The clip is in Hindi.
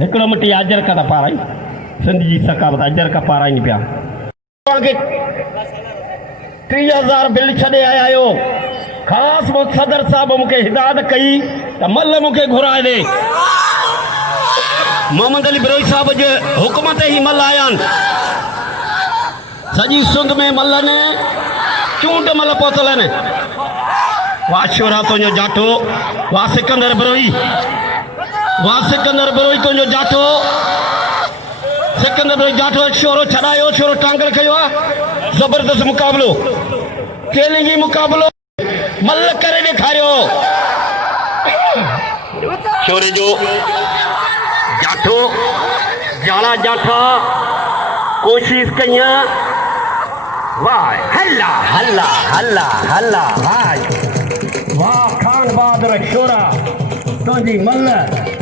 हिकिड़ो मिटी अजर का पारा ही सिंध जी सकावत अजर का पारा ही नहीं पिया 30,000 बिल छॾे आया आहियो ख़ासि सदर साहब मूंखे हिदायत कई त मल मूंखे घुराए ॾे मोहम्मद अली बरोई साहब जे हुकुम ते ही मल आया आहिनि सॼी सुंद में मल ने चूंड मल पहुतल आहिनि वाह शोरा तुंहिंजो जाठो वाह सिकंदर बरोई तुंहिंजो जाठो सिकंदर बरोई जाठो शोरो छॾायो शोरो टांगल कयो आहे ज़बरदस्त मुक़ाबलो चैलेंजी मुक़ाबलो मल करे ॾेखारियो शोरे जो जाठो जाड़ा जाठा कोशिश कई वाह हल्ला हल्ला हल्ला हल्ला भाई वाह खान बहादुर शोरा तुंहिंजी मल